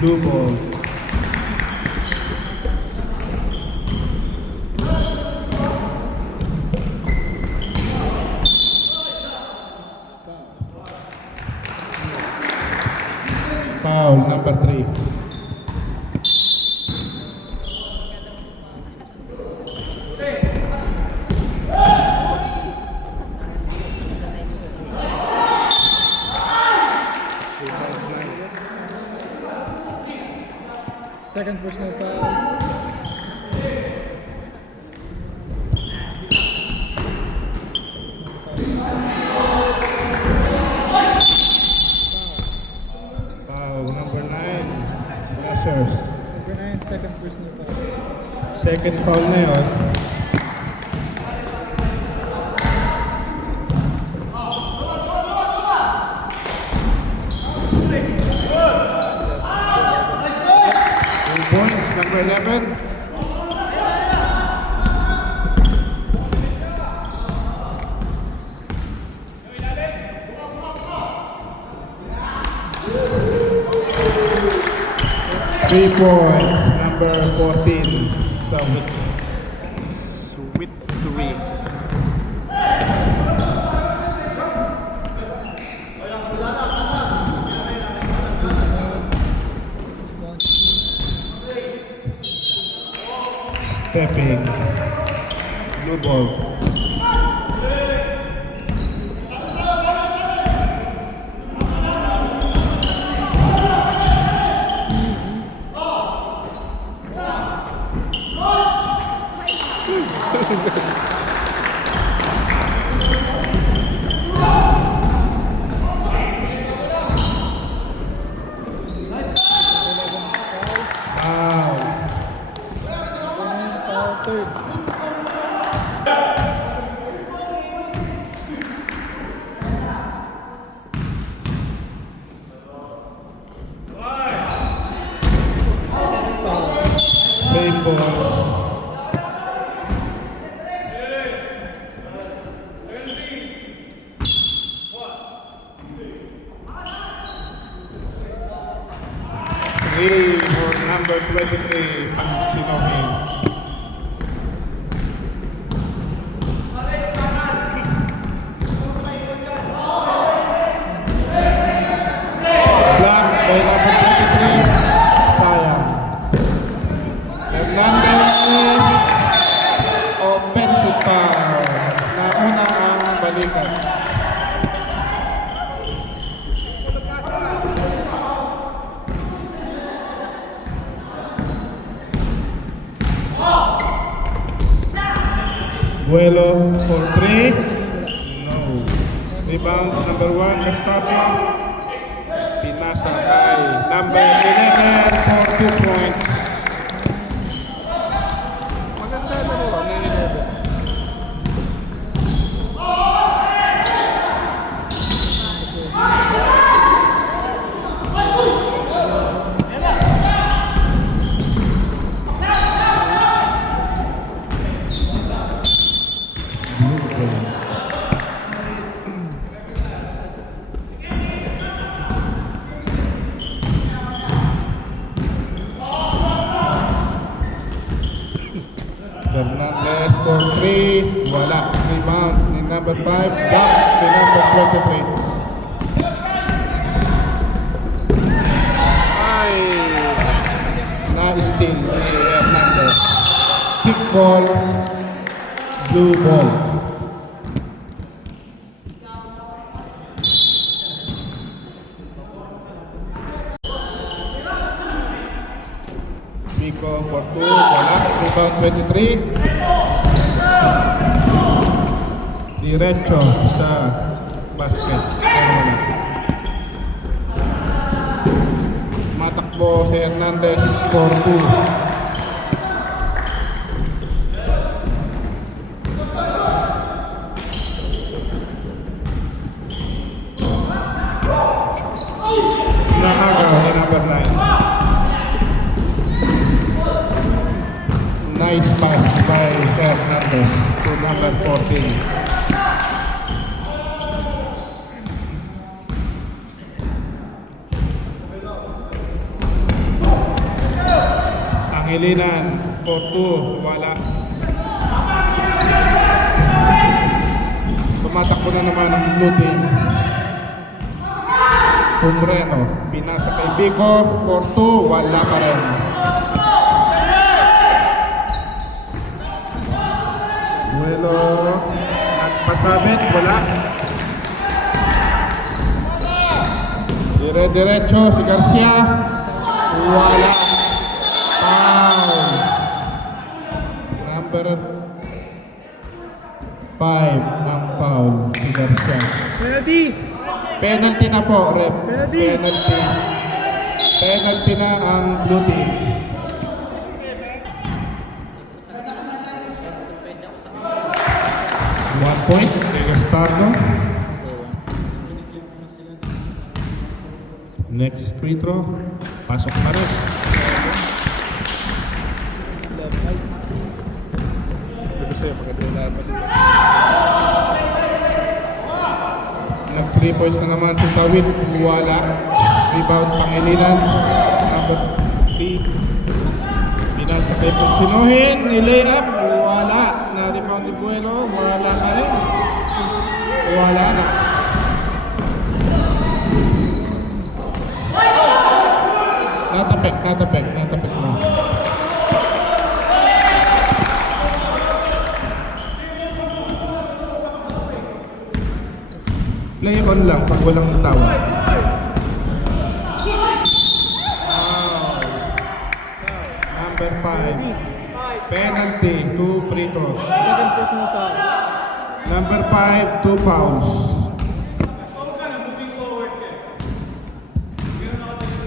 Blue ball. Foul, number 3. Second personal foul. Foul, number 9. Slashers. Number 9, second personal foul. Second foul na yun. Points, number 11. Three points, number 14. Sweet 3. Stepping. Blue ball. Foul. Foul, third. Same ball. Three for number 23, Pansinomi. Block by number 23, sayang. Hernandez, offensive foul. Nauna ang balikan. Vuelo for 3. No. Rebound number 1, Estapa. Pinasa kay number 11 for 2 points. Maganda na mo, 11. Hernandez for 3. Wala. Rebound ni number 5. Block ni number 23. Ay! Na-steal ni Hernandez. Kick ball. Blue ball. Pico for 2. Wala. Rebound 23. Diretso sa basket. Pero wala. Matakbo si Hernandez for 2. Nakagaw ni number 9. Nice pass by Hernandez to number 14. Pangilinan, 4-2, wala. Tumatakbo na naman ang blue team. Pumreno, pinasa kay Bico, 4-2, wala pa rin. Buelo, nagpasabit, wala. Dire-diretso si Garcia, wala. Foul. Number 5 ng foul si Garcia. Penalty! Penalty na po, ref. Penalty. Penalty. Penalty na ang blue team. One point, Gastardo. Next free throw, pasok pa rin. Nag 3 points na naman si Sawit, wala. Rebound Pangilinan, number 3. Binasa kay Pagsinuhin, nilay up, wala. Na-rebound ni Buelo, wala na rin. Wala na. Natapik na. Play on lang pag walang tawa. Number 5. Penalty, 2 free throws. Second personal foul. Number 5, 2 fouls.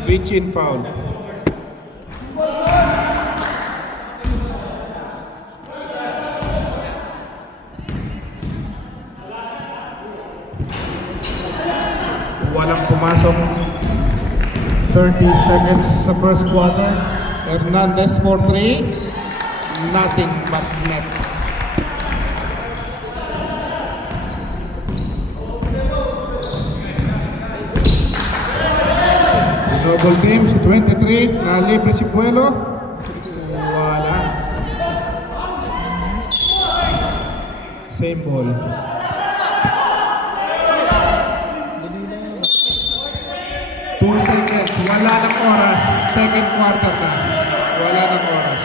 Reach in foul. Walang pumasok. 30 seconds sa first quarter. Hernandez for 3. Nothing but net. Double team si 23. Nalibre si Buelo. Wala. Same ball. Seconds, wala ng oras. Second quarter na. Wala ng oras.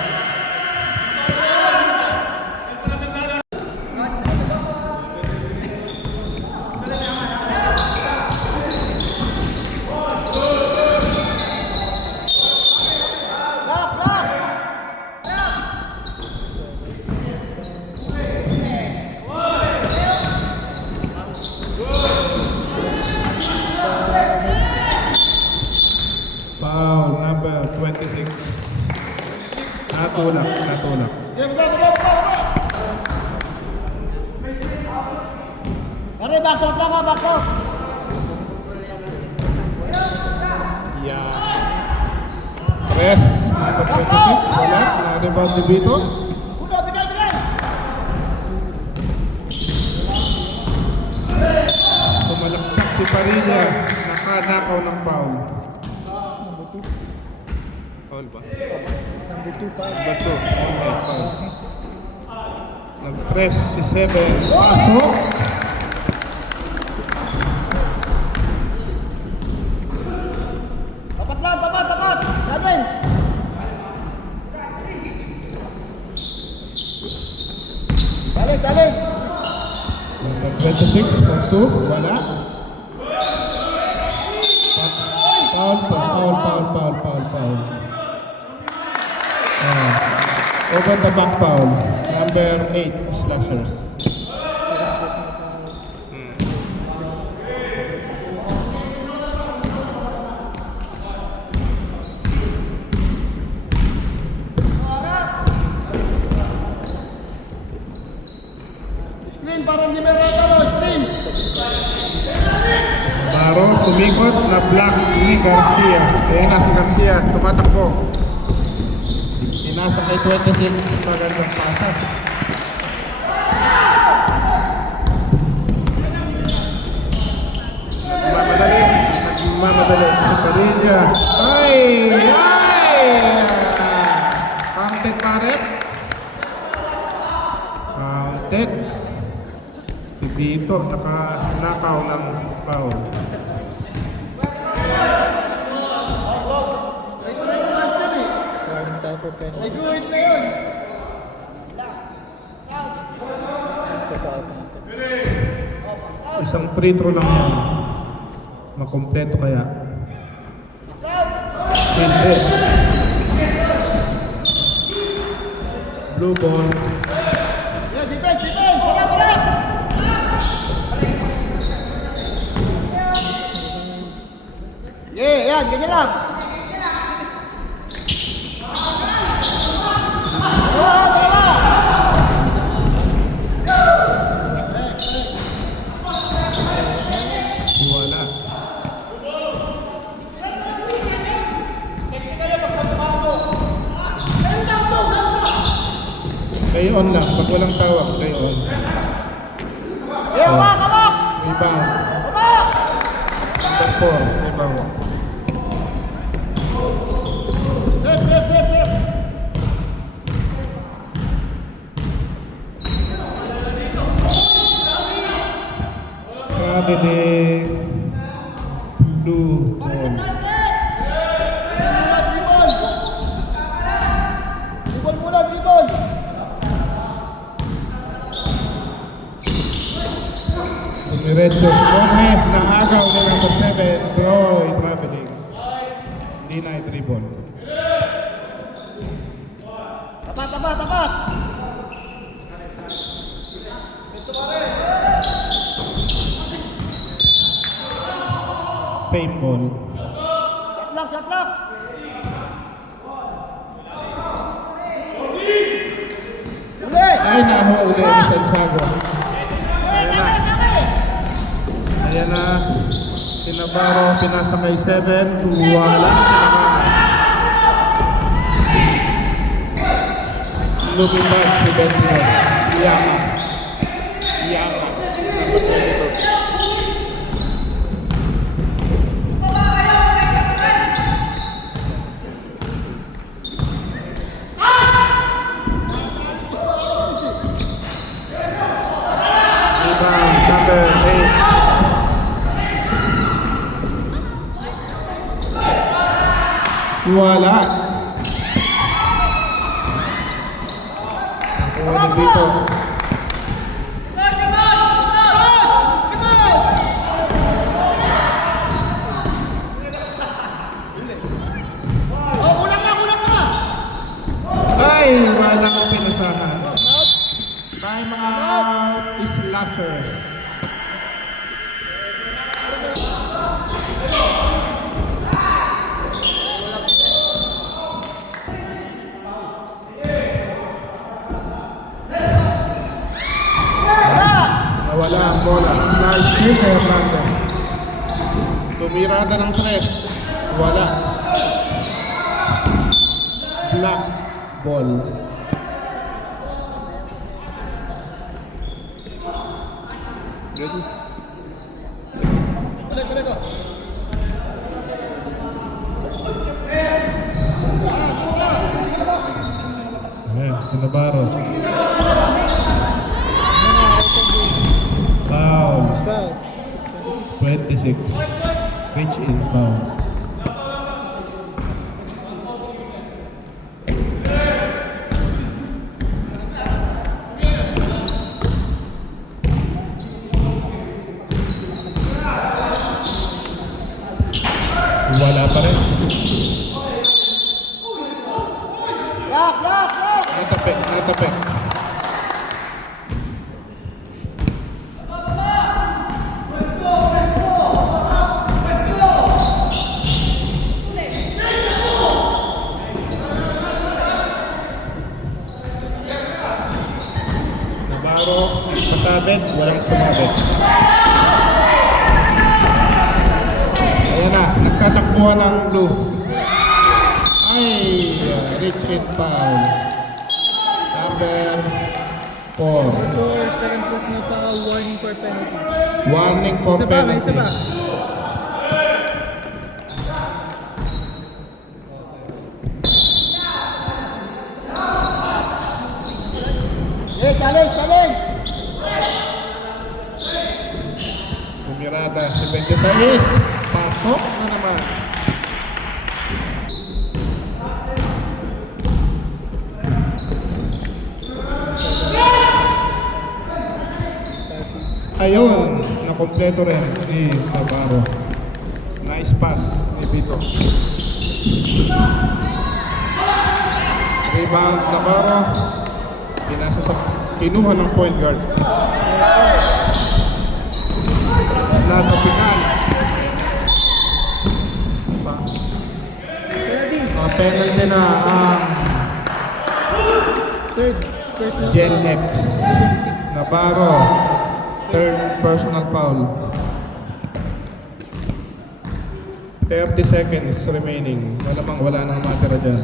Foul number 26. Natulak. Pare, box out lang ha, box out. Yeah. Press. Number 26. Wala. Na-rebound ni Vito. Uno, bigay. Tumalaksak si Parilla. Naka-knockout ng foul. Foul ba? Number 2 foul. Number 2. Okay, foul. Nag-press si 7. Pasok. Tapat lang, tapat. Challenge. Challenge. Number 26. For 2. Wala. Foul. Over the back foul. Number 8. Slashers. Screen para hindi may retalo, screen. Baro, tumikot na block ni Garcia. Ayan na si Garcia, tumatakbo. Inasa kay 26, magandang pasa. Nagmamadali si Padilla. Ay! Counted Marek. Counted. Si Dito naka-nakaw ng foul. Warning tayo for penalty. Iguhit na yun. Ito foul counted. Isang free throw lang yan. Makompleto kaya. Hindi. Blue ball. Yeah, defense, defense. Sama pa rin. Yeah, yan. Ganyan lang. Dalawa, dalawa. Wala. Kayo on lang. Pag walang tawag, kayo on. Yeah, hawak, hawak. Rebound. Hawak. Number 4. Rebound. Set, set, set, set. Grabe din. Blue ball. Mula, dribble. Dribble mula, dribble. Dumiretso si Jorge. Naagaw na number 7. Troy traveling. Hindi na i-dribble. Tapat, tapat, tapat. Same ball. Shot lock, shot lock. Uli. Ay, nahuli ni Santiago. Eh, dami, dami. Ayan na. Si Navarro pinasa kay 7. Wala. Looking back si Benjinos. Iyama. Iyama. Rebound number 8. Wala. Nakuha na dito. Oh, kulang na, kulang na. Ay, wala akong pinasahan. Time out is slashers. Nawala ang bola. Nice shot kay Hernandez. Tumirada ng 3. Wala. Black ball. Ready? Balik, balik ko. Ayan, si Navarro. Foul. Foul. 26. Reach in foul. Wala pa rin. Lock, lock, lock. Natapik, natapik. Navarro, pasabit, walang sumabit. Ayan na, nagtatakbuhan ng blue. Ay, reach in foul. Number 4. For second personal foul, warning for penalty. Warning for Isa pa, may isa penalty. pa. Pasok na naman. Ayun, nakompleto rin ni Navarro. Nice pass ni Vito. Rebound Navarro. Pinasa sa kinuha ng point guard. Natapingan. Penalty na ang Third personal Gen foul. X. Navarro. Third personal foul. 30 seconds remaining. Malamang wala nang matira dyan.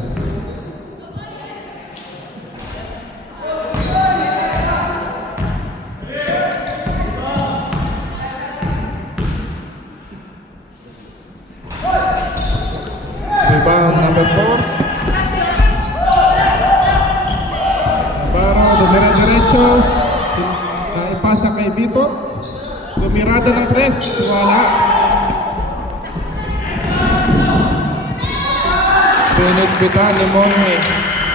Rebound number 4. Navarro, dumira-diretso. Naipasa kay Vito. Dumirada ng press. Wala. Pinagbitan ni Monge.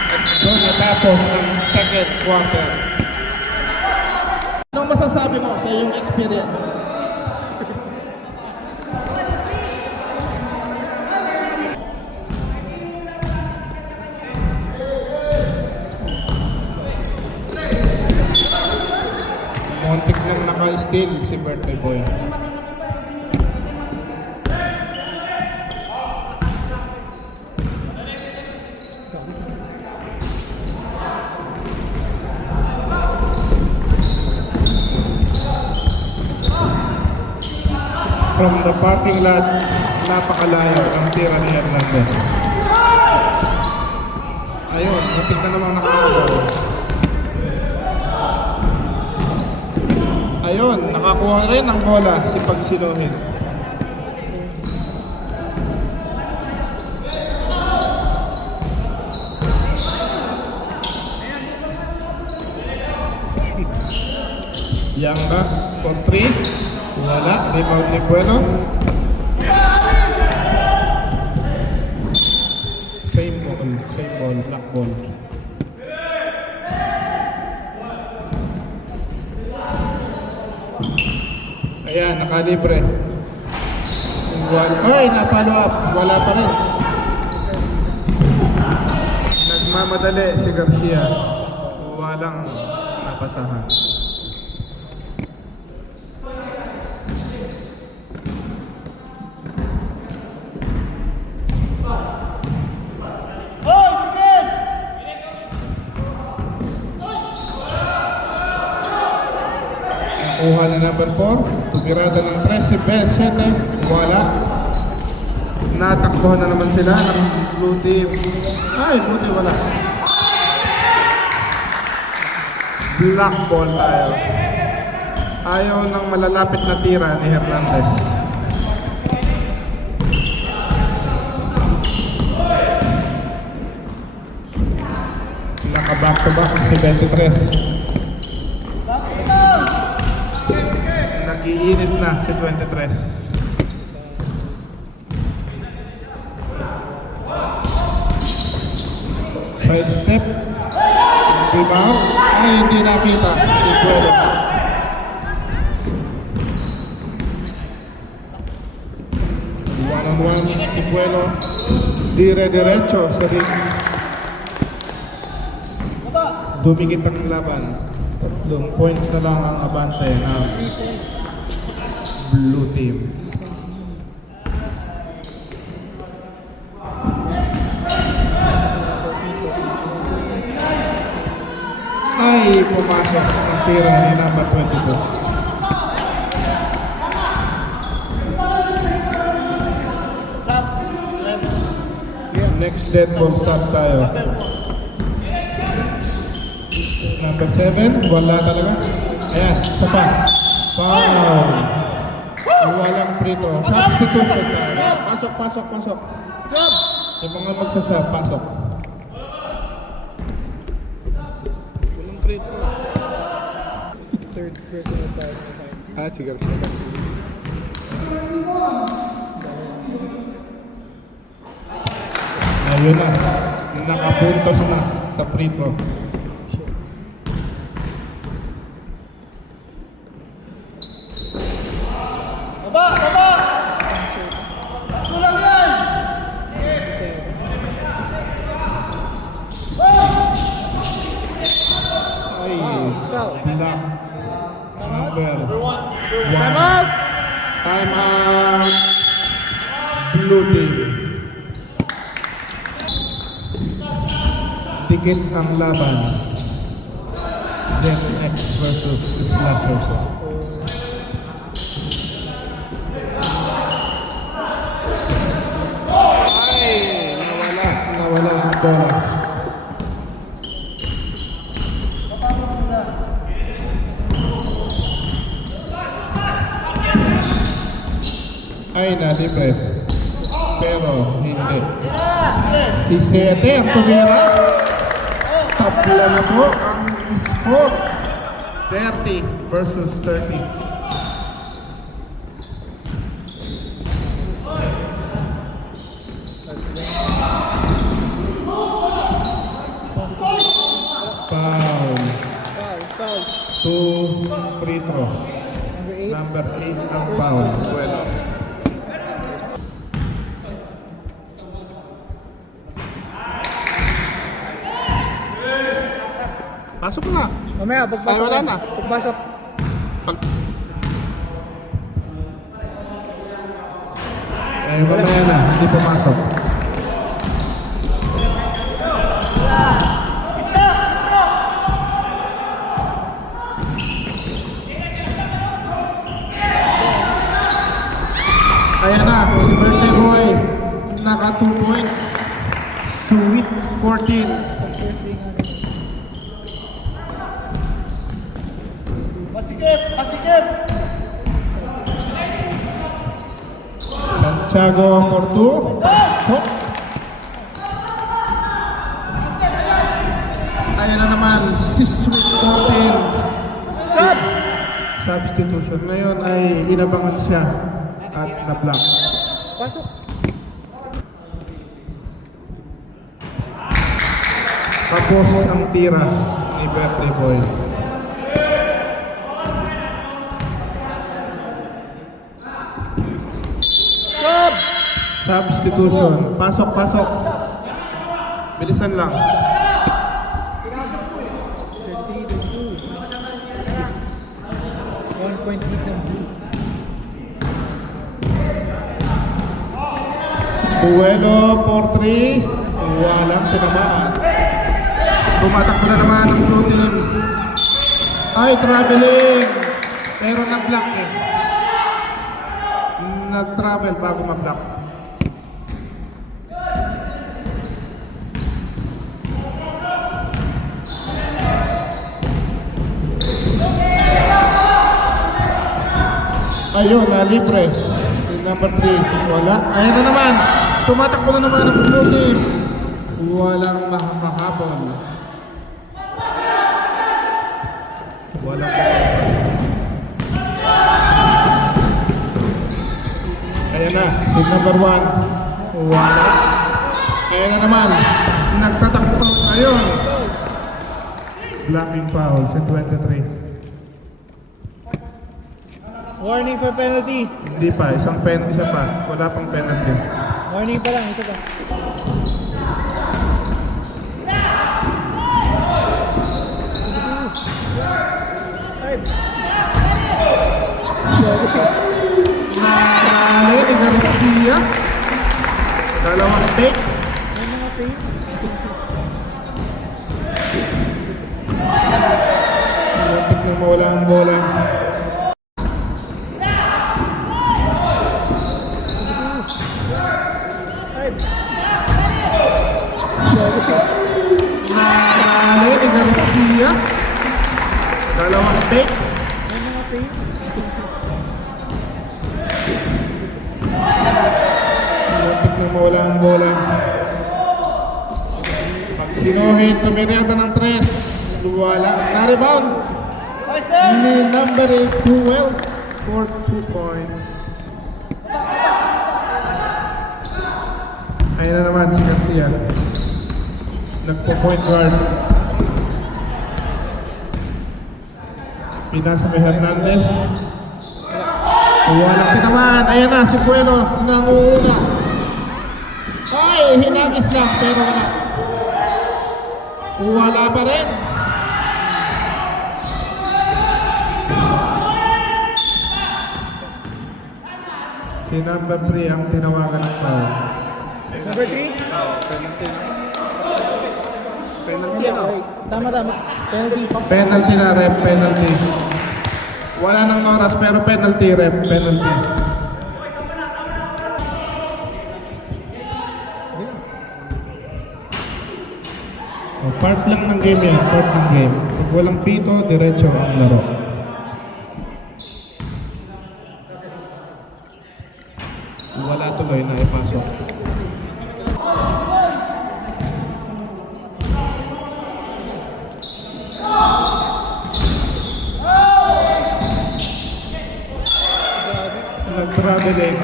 At doon natapos ang second quarter. Anong masasabi mo sa iyong experience? Montik nang naka-steal si birthday boy. From the parking lot, napakalayo ang tira ni Hernandez. Ayun, napit na namang nakakagawa. Ayun, nakakuha rin ng bola si Pagsilohin. Yanga for 3. Wala, rebound ni Bueno. Same ball, black ball. Ayan, nakalibre. Ay, na-follow up. Wala pa rin. Nagmamadali si Garcia. Walang napasahan. Kuha na number 4. Tumirada ng press si Besene. Wala. Natakbuhan na naman sila ng blue team. Ay, buti wala. Black ball tayo. Ayaw ng malalapit na tira ni Hernandez. Naka-back to back si 23. Nag-iinit na si 23. Side step. Rebound. Ay, hindi nakita si Bueno. One-on-one si Bueno. Dire-diretso sa ring. Dumikit ang laban. 3 points na lang ang abante ng blue team. Ay, pumasok ang tira ni number 22. Next dead ball stop tayo. Number 7, wala talaga. Ayan, isa pa. Foul. Walang prito. Substitution tayo. Pasok, pasok, pasok. Sub! Yung mga magsasab, pasok. Walang prito. Third personal foul. Ah, sige, sige. Ayun na. Nakapuntos na sa free throw. Baba! Kulang yan! Ay, Foul. block. Number one. Time out! Time out. Blue team. Dikit ang laban. Gen X versus Slashers. Ay, nawala ang bola. Ay, nalibre. Pero hindi. Si Sete ang tumira. Tapla na po ang score. 30 versus 30. Foul. Foul. 2 free throws. Number 8. Number 8 ang foul sa duelo. Pasok na. Mamaya, Ay, pagpasok. wala na. Pagpasok. Ay, mamaya na. Hindi pumasok. Ayan na, si Birthday Boy. Naka 2 points. Sweet 14. Pasikip! Santiago for 2. Sok. Ayan na naman, si Sweet 14. Sub! Substitution. Ngayon ay inabangan siya at na-block. Pasok. Tapos ang tira ni Birthday Boy. Sub! Substitution. Pasok. Bilisan lang. 1 point lead ng Blue. Duelo for 3. Walang tinamaan. Tumatakbo na naman ang blue team. Ay, traveling. Pero nag-block eh. Nag-travel bago mag-block. Ayun, libre. Number 3. Wala. Ayun na naman. Tumatakbo na naman ang blue team. Walang makakahapon. Walang Ayan na, si number 1. Wala. Ayan na naman. Nagtatakbo. Ayun. Blocking foul sa 23. Warning for penalty. Hindi pa, isa pa. Wala pang penalty. Warning pa lang, isa pa. Lenny Garcia. Dalawang take. May mga fake. Muntik na mawala ang bola. Lenny Garcia. Dalawang take. May mga fake. Muntik na mawala ang bola. Pag sinuhin, tumiryada ng 3. Wala. Na-rebound. Ni number 12 for 2 points. Ayun na naman si Garcia. Nagpo-point guard. Pinasa kay Hernandez. Walang tinaman. Ayan na, si Puelo nanguuna. Ay, hinagis lang pero wala. Wala pa rin. Si number 3 ang tinawagan ng foul. Number 3? Penalty. Penalty ano? Tama. Penalty. Penalty na rep, penalty. Wala nang oras pero penalty rep, penalty. Oh, part lang ng game yan, part ng game. Pag walang pito, diretso ang laro. Wala tuloy na ipasok. Nag-traveling.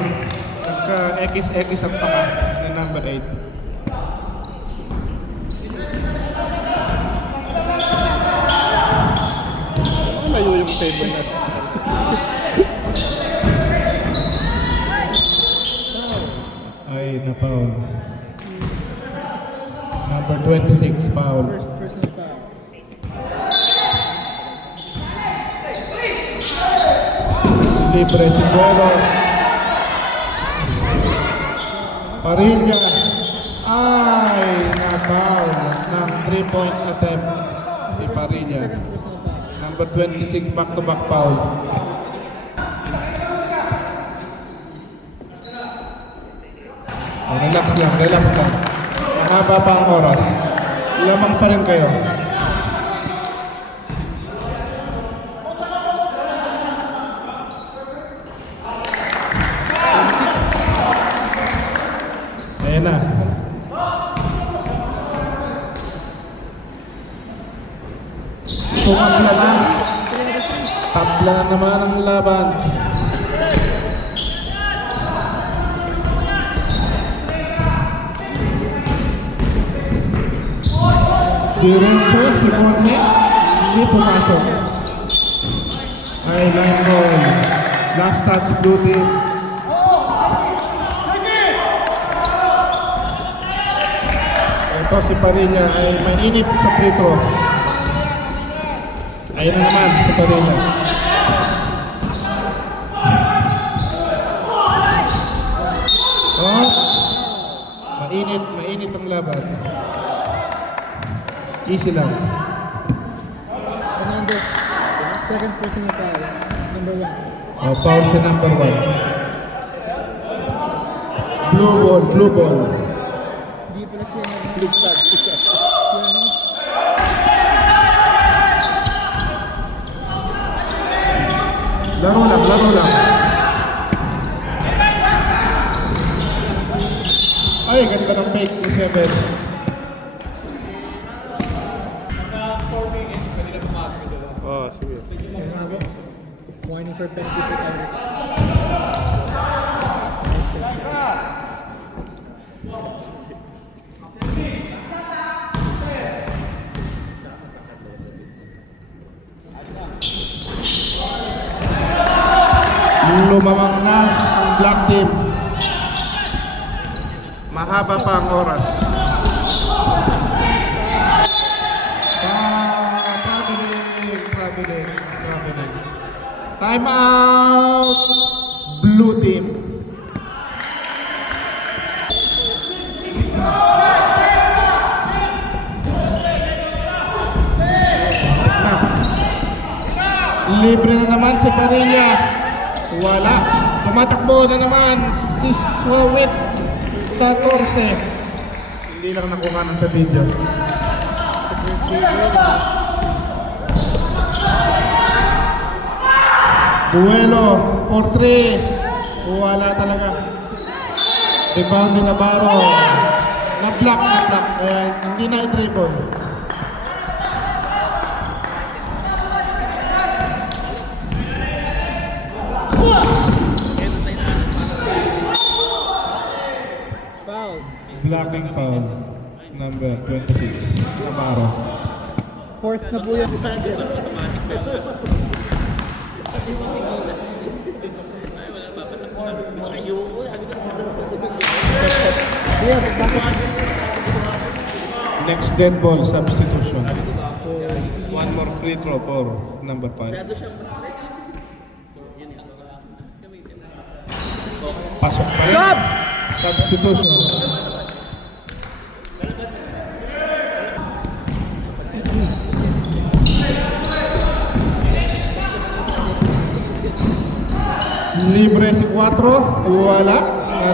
Nagka-X ang paka ni number 8. Layo yung table na. Ay, na-foul. Number 26, foul. First personal foul. Libre si Puelo. Parilla. Ay, na-foul ng 3-point attempt si Parilla. Second personal foul. Number 26, back-to-back foul. Oh, relax lang. Mahaba pa ang oras. Lamang pa rin kayo. Ayan na. Tumakla na. Tapla na naman ang laban. Diretso, si Bonne, hindi pumasok. Ay, line goal. Last touch, blue team. Ito si Parilla ay mainit sa free throw. Ayun na naman si Parilla. Oh, mainit ang laban. Easy lang. Hernandez. Second personal foul. Number 1. Oh, foul si number 1. Blue ball. Hindi pala siya nag-ligtad. Laro lang. Ay, ganda ng fake ni Seven. Oh, sige. Whining for penalty for Eric. Lumamang na ang black team. Mahaba pa ang oras. Traveling. Time out. Blue team. Libre na naman si Parilla. Wala. Tumatakbo na naman si Swawit 14. Hindi lang nakuha na sa video. Puelo for 3. Wala talaga. Rebound ni Navarro. Na-block. Kaya hindi na i-dribble. Foul. Blocking foul. Number 26. Amaro. Fourth na po yan. Next dead ball substitution. One more free throw for number 5. Pasok pa rin. Sub! Substitution. Libre si 4. Wala.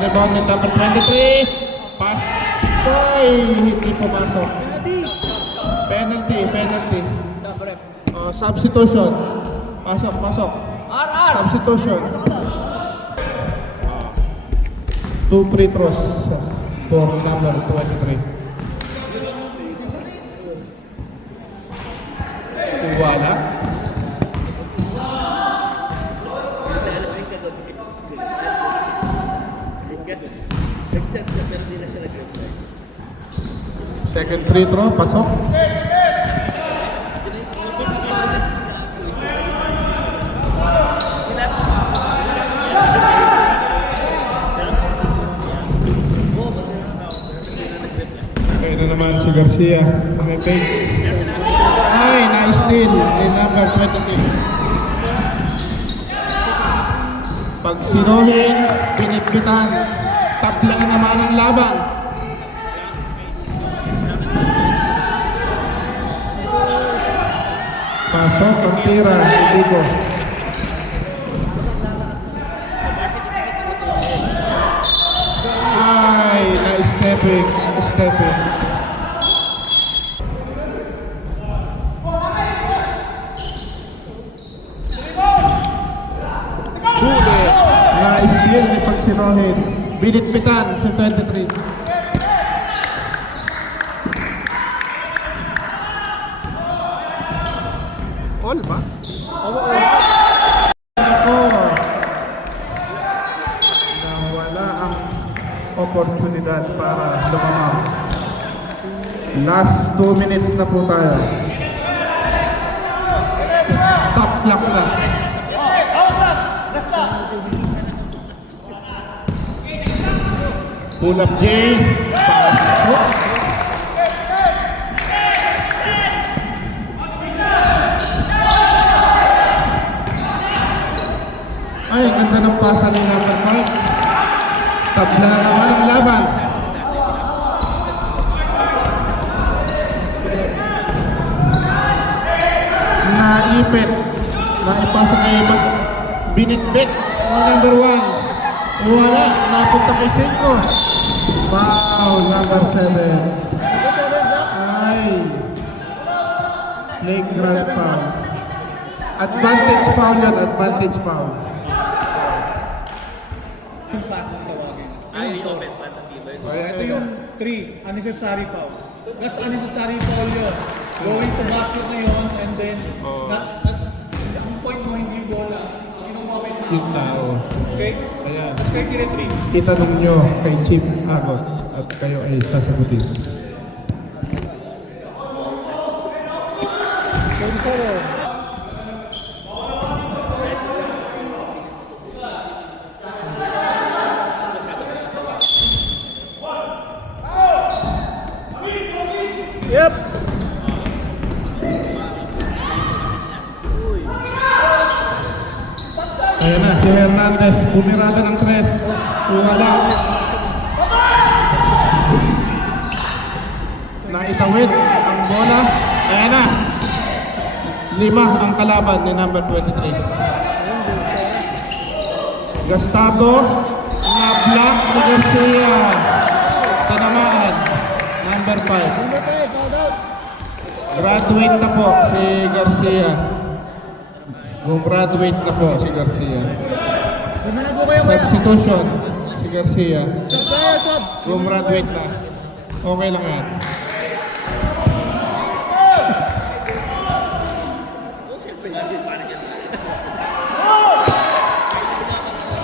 Rebound ng number 23. Pass. Ay, hindi pumasok. Penalty. Substitution. Pasok. Substitution. 2 free throws for number 23. Wala. Second free throw, pasok. Kaya na naman si Garcia. Pangipig. Ay, na-steal ni number 26. Pag sinuhin, pinitbitan. Tabla naman ang laban. Pasok ang tira, hindi ko. Ay, na-stepping. Huli. Na-steal ni pagsinuhin. Binitbitan sa 23. All ba? Ako. Nawala ang oportunidad para lumamang. Last 2 minutes na po tayo. Stop clock na. Pull up J. Pasok. Ay, ganda ng pasa ni number 5. Tabla na naman ang laban. Naipit. Naipasa kay binitbit. Number 1. Wala. Napunta kay 5. Wow, number 7. Ay. Flagrant foul. Advantage foul yan. Advantage foul. Ito yung 3, unnecessary foul. That's unnecessary foul yun. Going to basket na yun, and then, ang point mo hindi yung bola. Kinuha mo yung Yung tao. Okay? Ayan. Let's kay tira 3. Itanong nyo kay Chief Agot at kayo ay sasagutin. Yep! Ayan na, si Hernandez, bumirada ng 3. Wala. Naitawid ang bola. Ayan na. 5 ang kalaban ni number 23. Gustavo, na-block ni Garcia. Tinamaan. Number 5. Graduate na po si Garcia. Graduate na po si Garcia. Substitution si Garcia. Graduate na. Okay lang yan.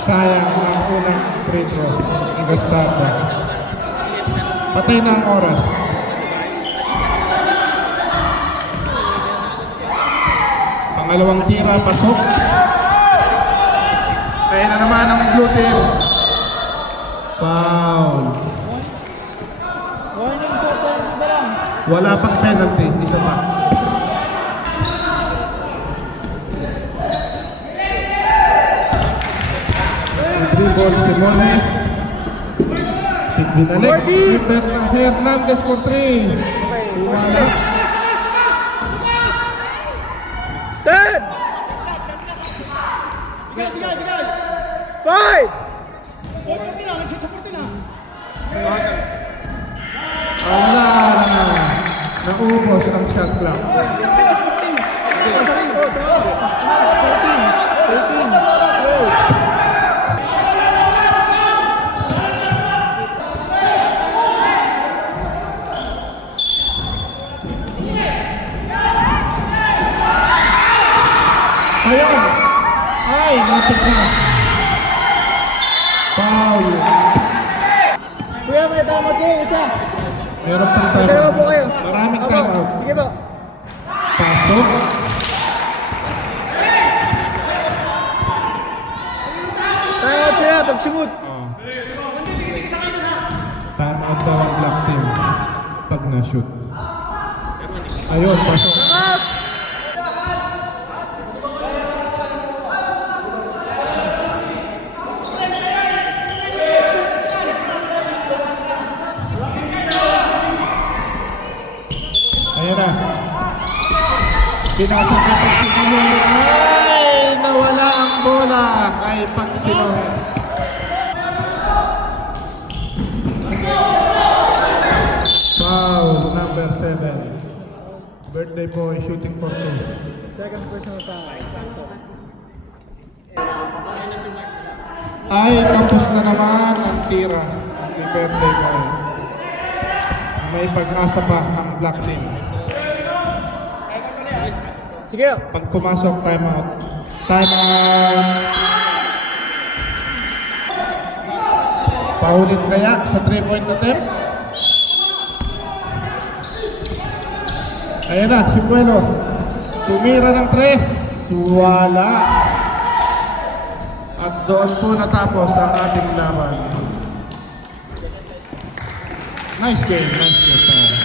Sayang ang unang free throw ni Gustavo. Patay na ang oras. Pangalawang tira, pasok. Kaya na naman ang blue team. Foul. Warning po, ba lang? Wala pang penalty, isa pa. Dribble Simone. Binalik. Hernandez for 3. Wala. 10! Bigay! 5! Supportin na, nagsasupportin na. Wala na. Naubos ang shot clock. Nagsasupportin. 13. Ayun! Ay, napit na. Foul. Kuya, may tama ko, isa. Meron pang time. Dalawa po kayo. Maraming time out. Sige po. Pasok. Time out sila, pag-sumut. Oh. Time out daw ang black team. Pag na-shoot. Ayun, pasok. Ayan na. Pinasa kay Pagsinohe. Ay! Nawala ang bola kay Pagsinohe. Foul, number 7. Birthday boy shooting for 2. Second personal foul. Ay, tapos na naman ang tira ni birthday boy. May pag-asa pa ang black team. Sige. Pag pumasok, time out. Time out. Paulit kaya sa 3-point attempt. Ayan na, si Buelo. Tumira ng 3. Wala. At doon po natapos ang ating laban. Nice game, nice game.